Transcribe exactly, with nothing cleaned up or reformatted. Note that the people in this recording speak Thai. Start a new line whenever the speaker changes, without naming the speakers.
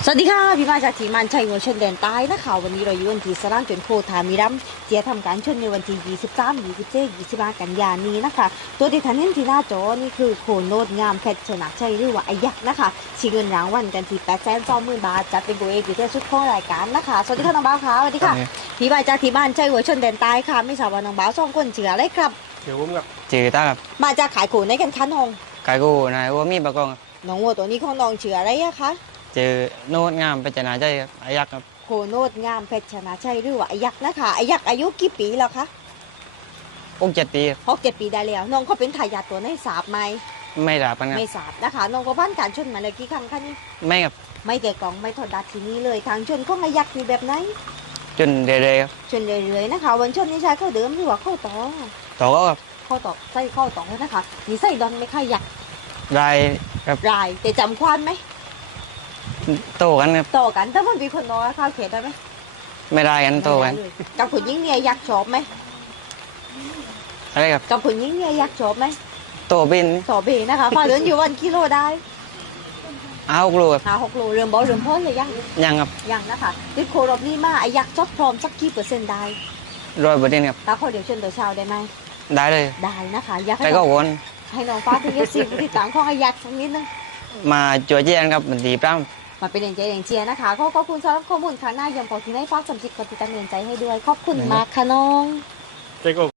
สวัสดีค่ะพี่มาจากทีมมันชัยหัวชนแดนใต้นะคะวันนี้เราอยู่ที่สร้างจนโคทามิรัมเจียทำการชนในวันที่ยี่สิบสาม ยี่สิบเจ็ด ยี่สิบห้ากันยายนนี้นะคะตัวที่ท่านเห็นที่หน้าจอนี่คือโคโนดงามเพชรชนะชัยหรือว่าไอยักษ์นะคะชิงเงินรางวัลกันที่แปดแสนสองหมื่นบาทจัดเป็นโกเอกีเทสุดของรายการนะคะสวัสดีค่ะน้องบ้าวค่ะสวัสดีค่ะพี่มาจากทีมมันชัยหัวชนแดนใต้ค่ะไม่ทราบว่าน้องบ้าวสองคนเชื่ออะไรครับ
เดี๋ยวผมกับ
จือตาครับ
มาจากขายโขนในกันคันน้อง
ไก่กูนายว่ามีบะกองครับ
น้องวัวตัวนี้ของน้องเชื่ออะไรอะคะ
เจอโน้ตงามเป็นจนาใจครับอายักษ์ครับ
โคโนดงามเพชรชนะชัยหรือว่าไอยักษ์นะคะไอยักษ์อายุกี่ปีแล้วคะ
อกเจ็ดปีครับ
หกเจ็ดปีได้แล้วน้องเขาเป็นทายาทตัวในสาบไหม
ไม่ด่าปันครับ
ไม่สาบนะคะน้องก็ผ่านการชนมาเลยกี่ครั้งคะนี่
ไม่ครับ
ไม่แต่กล่องไม่ถอดดัดทีนี้เลยทางชนของไอยักษ์มีแบบไหน
จนเรื่อยๆครับ
ชนเรื่อยๆนะคะวันชนนี่ใช้เข้าเดิมหรือว่าเข้าต่อ
ต่อก็ครับ
เข้าต่อใส่เข้าต่อนะคะนี่ใส่ดอนไม่ค่อยยักษ์
รายครับ
รายแต่จำควานไหม
โตกันครับ
ต่อกันถ้ามันมีคนน้อยเข้าเขตได้ไหม
ไม่ได้กันโตกัน
กับผู้หญิงเนี่ยยักษ์ชอบไหม
อะไรครับ
กับผู้หญิงเนี่ยยักษ์ชอบไหม
โตบิน
ต่อเบนะคะพาเดินอยู่วันกิโลได้
เอากลูครับ
หาหกโลเริ่มบอลเริ่มพ้นเลยยัง
ยังครับ
ยังนะคะติดโครบนี่มาไอยักษ์จบพร้อมสักกี่เปอร์เซ็นต์ได้
ร้อยเปอร์เซ็นต์ครับ
ตาขอเดี๋ยวชนตัวเช้าได้ไหม
ได้เลย
ได้นะคะอยากให้
แต่ก็วน
ให้น้องฟ้าที่ยศสิบที่ต่างของไอยักษ์สักนิดนึง
มาจ่วยเจียนครับมันดีปล้ำ
มาเป็นเอ็นเจเอ็นเจียนะคะขอบคุณสำหรับข้อมูลครั้งหน้ายังพอที่ให้ฟ้าสำจิตกดติดตามเงินใจให้ด้วยขอบคุณมากค่ะน้อง
เจ๊ก็